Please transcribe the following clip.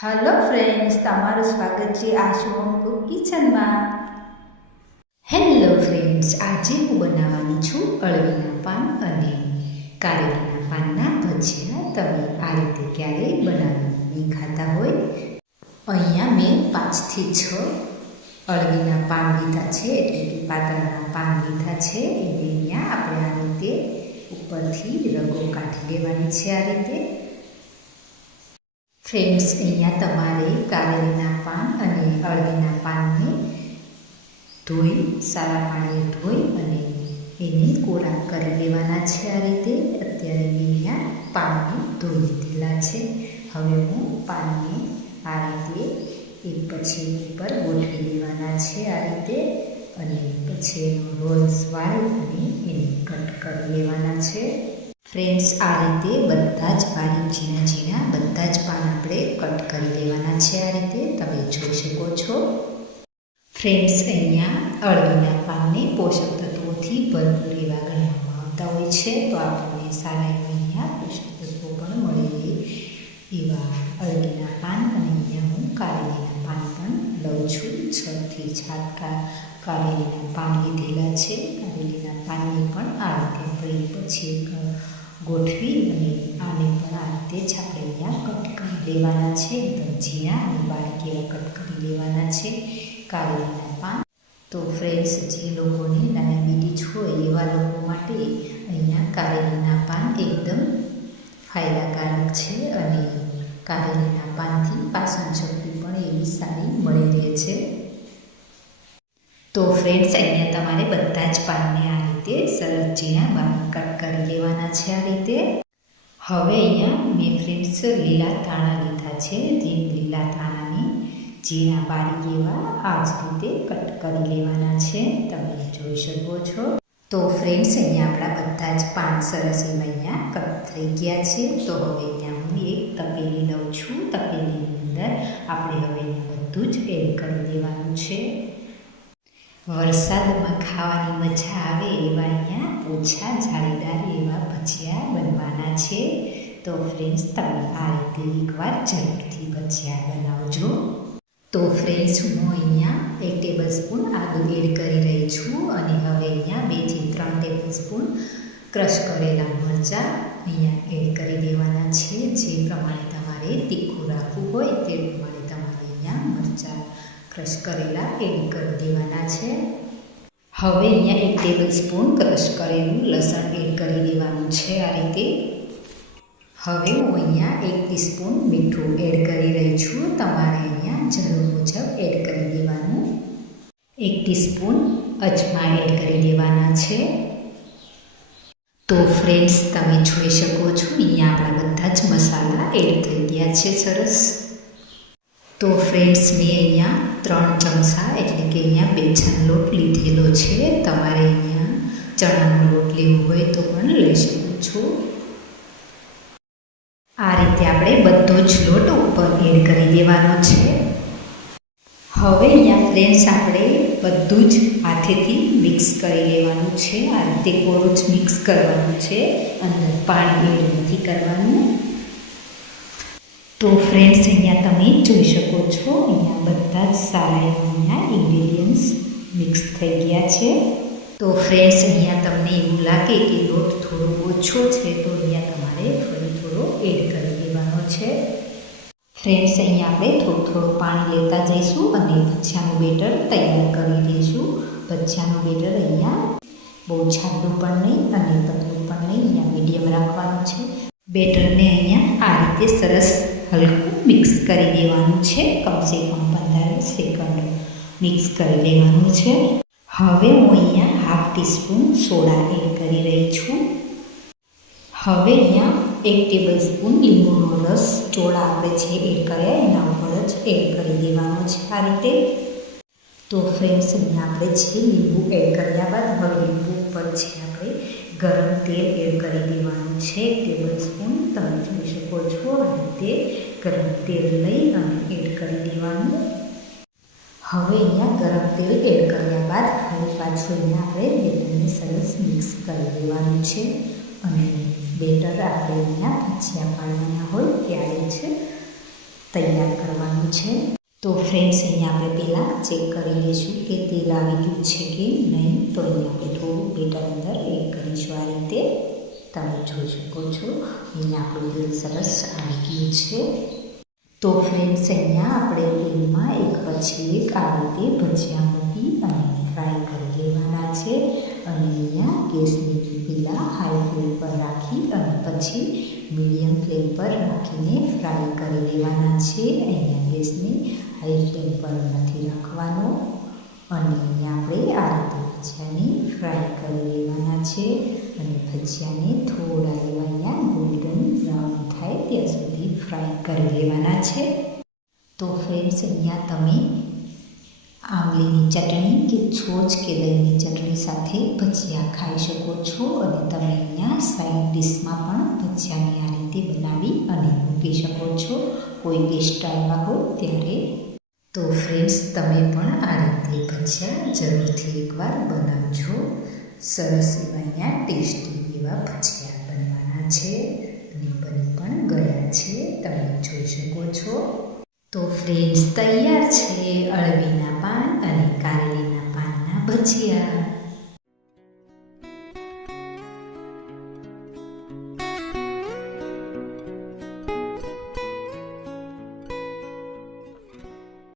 Hello friends, તમારું સ્વાગત છે આશુ હોમ કુક કિચનમાં. હેલો ફ્રેન્ડ્સ, આજે હું બનાવવાની છું અળવીના પાન અને કારેલીના પાનના ભજીયા. તમે આ રીતે ક્યારેય બનાવીને ખાતા હોય? અહીંયા મેં 5 થી 6 અળવીના પાન લીધા છે, એટલે કે પાતળના પાન લીધા છે. એટલે અહીંયા આપણે આ રીતે ઉપરથી રગો કાઢી લેવાની છે. આ રીતે ફ્રેન્ડ્સ, અહીંયા તમારે કારેલીના પાન અને અળવીના પાનને ધોઈ સારા પાણીએ ધોઈ અને એને કોરા કરી લેવાના છે. આ રીતે અત્યારે મેં અહીંયા પાનને ધોઈ લીધેલા છે. હવે હું પાનને આ રીતે એક પછી ઉપર ગોઠવી લેવાના છે. આ રીતે અને પછી એનો રોલ્સ વાળી અને એને કટ કરી લેવાના છે. ફ્રેન્ડ્સ, આ રીતે બધા જ બારીક ઝીણા બધા જ પાન આપણે કટ કરી લેવાના છે. આ રીતે તમે જોઈ શકો છો. ફ્રેન્ડ્સ, અહીંયા અળવીના પાનને પોષક તત્વોથી ભરપૂર એવા ગણવામાં આવતા હોય છે, તો આપણને સારા એવા અહીંયા પોષક તત્વો પણ મળે એવા અળવીના પાન અને અહીંયા હું કારેલીના પાન પણ લઉં છું. 6 થી 7 કારેલીના પાન લીધેલા છે. કારેલીના પાનને પણ આ રીતે આપણે પછી ગોઠવી અને આને પણ આ રીતે જ આપણે અહીંયા કટ કરી લેવાના છે. એકદમ ઝીણા અને બારીક એવા કટ કરી લેવાના છે કારેલીના પાન. તો ફ્રેન્ડ્સ, જે લોકોને ડાયાબિટીસ હોય એવા લોકો માટે અહીંયા કારેલીના પાન એકદમ ફાયદાકારક છે અને કારેલીના પાનથી પાચન શક્તિ પણ એવી સારી મળી રહે છે. તો ફ્રેન્ડ્સ, અહીંયા તમારે બધા જ પાનને આ રીતે સરસ ઝીણા બારીક કટ કરી લેવાના છે. આ રીતે હવે અહીંયા મેં ફ્રેન્ડ્સ લીલા ધાણા લીધા છે. જે લીલા ધાણાને ઝીણા બારીક એવા આ જ રીતે કટ કરી લેવાના છે. તમે જોઈ શકો છો. તો ફ્રેન્ડ્સ, અહીંયા આપણા બધા જ પાન સરસ એવા અહીંયા કટ થઈ ગયા છે. તો હવે અહીંયા હું એક તપેલી લઉં છું. તપેલીની અંદર આપણે હવે અહીંયા બધું જ એડ કરી દેવાનું છે. વરસાદમાં ખાવાની મજા આવે એવા અહીંયા ઓછા જાળીદાર એવા ભજીયા બનવાના છે. તો ફ્રેન્ડ્સ, તમે આ રીતે એકવાર જરૂરથી ભજીયા બનાવજો. તો ફ્રેન્ડ્સ, હું અહીંયા 1 ટેબલ સ્પૂન આદુ એડ કરી રહી છું અને હવે અહીંયા 2 થી 3 ટેબલ સ્પૂન ક્રશ કરેલા મરચાં અહીંયા એડ કરી દેવાના છે. જે પ્રમાણે તમારે તીખું રાખવું હોય તે પ્રમાણે તમારે અહીંયા મરચાં ક્રશ કરેલા એડ કરી દેવાના છે. હવે અહીંયા 1 ટેબલ સ્પૂન ક્રશ કરેલું લસણ એડ કરી દેવાનું છે. આ રીતે હવે હું અહીંયા 1 ટીસ્પૂન મીઠું એડ કરી રહી છું. તમારે અહીંયા જરૂર મુજબ એડ કરી દેવાનું. 1 ટીસ્પૂન અજમા એડ કરી દેવાના છે. તો ફ્રેન્ડ્સ, તમે જોઈ શકો છો અહીંયા આપણા બધા જ મસાલા એડ થઈ ગયા છે સરસ. તો ફ્રેન્ડ્સ, મેં અહીંયા 3 ચમચા એટલે કે અહીંયા બેસન લોટ લીધેલો છે. તમારે અહીંયા ચણાનો લોટ લેવો હોય તો પણ લઈ શકો છો. આ રીતે આપણે બધો જ લોટ ઉપર એડ કરી દેવાનો છે. હવે અહીંયા ફ્રેન્ડ્સ આપણે બધું જ હાથેથી મિક્સ કરી લેવાનું છે. આ રીતે કોરું જ મિક્સ કરવાનું છે, અંદર પાણી એડ નથી કરવાનું. તો ફ્રેન્ડ્સ, અહીંયા તમે જોઈ શકો છો અહીંયા બધા જ સારા એવા અહીંયા ઇન્ગ્રેડિયન્ટ્સ મિક્સ થઈ ગયા છે. તો ફ્રેન્ડ્સ, અહીંયા તમને એવું લાગે કે લોટ થોડો ઓછો છે તો અહીંયા તમારે થોડો એડ કરી દેવાનો છે. ફ્રેન્ડ્સ, અહીંયા આપણે થોડું પાણી લેતા જઈશું અને ભજીયાનું બેટર તૈયાર કરી દઈશું. ભજીયાનું બેટર અહીંયા બહુ જાડું પણ નહીં અને પતલું પણ નહીં, અહીંયા મીડિયમ રાખવાનું છે. બેટરને અહીંયા આ રીતે સરસ હલકું મિક્સ કરી દેવાનું છે. કમસે કમ 15 સેકન્ડ મિક્સ કરી લેવાનું છે. હવે હું અહીંયા 1/2 ટીસ્પૂન સોડા એડ કરી રહી છું. હવે અહીંયા 1 ટેબલ સ્પૂન લીંબુનો રસ ચોળા આપણે જે એડ કર્યા એના ઉપર જ એડ કરી દેવાનો છે. આ રીતે તો ફ્રેન્ડ્સ, અહીંયા આપણે જે લીંબુ એડ કર્યા બાદ હવે લીંબુ ઉપર છે આપણે ગરમ તેલ એડ કરી દેવાનું છે. 1 ટેબલ સ્પૂન તમે જોઈ શકો છો. આ રીતે ગરમ તેલ લઈ અને એડ કરી દેવાનું. હવે અહીંયા ગરમ તેલ એડ કર્યા બાદ હવે પાછું અહીંયા આપણે બેટરને સરસ મિક્સ કરી દેવાનું છે અને બેટર આપણે અહીંયા ભજીયા પાડવાના હોય ત્યારે છે તૈયાર કરવાનું છે. તો ફ્રેન્ડ્સ, અહીંયા આપણે પહેલાં ચેક કરી લઈશું કે તેલ આવી ગયું છે કે નહીં. તો અહીંયા આપણે થોડું બેટર અંદર એડ કરીશું. આ રીતે તમે જોઈ શકો છો અહીંયા આપણું તેલ સરસ આવી ગયું છે. તો ફ્રેન્ડ્સ, અહીંયા આપણે તેલમાં એક પછી એક આ રીતે ભજીયા મૂકી અને ફ્રાય કરી લેવાના છે. અને અહીંયા ગેસની પહેલાં હાઈ ફ્લેમ પર રાખી અને પછી મીડિયમ ફ્લેમ પર રાખીને ફ્રાય કરી લેવાના છે. અહીંયા ગેસને હાઈ ફ્લેમ પર નથી રાખવાનો. અને અહીંયા આપણે આ રીતે ભજીયાને ફ્રાય કરી લેવાના છે. અને ભજીયાને થોડા એવા અહીંયા ગોલ્ડન બ્રાઉન થાય ત્યાં સુધી ફ્રાય કરી લેવાના છે. તો ફ્રેન્ડ્સ, અહીંયા તમે આંબલીની ચટણી કે છોછ કે દહીંની ચટણી સાથે ભજીયા ખાઈ શકો છો. અને તમે અહીંયા સાઈડ ડિશમાં પણ ભજીયાને આ રીતે બનાવી અને મૂકી શકો છો કોઈ ગેસ્ટ આવ્યા હોય ત્યારે. તો ફ્રેન્ડ્સ, તમે પણ આ રીતે ભજીયા જરૂરથી એકવાર બનાવજો. સરસ એવા અહીંયા ટેસ્ટી એવા ભજીયા બનવાના છે અને બની પણ ગયા છે, તમે જોઈ શકો છો. તો ફ્રેન્ડ્સ, તૈયાર છે અળવીના પાન અને કારેલીના પાનના ભજીયા.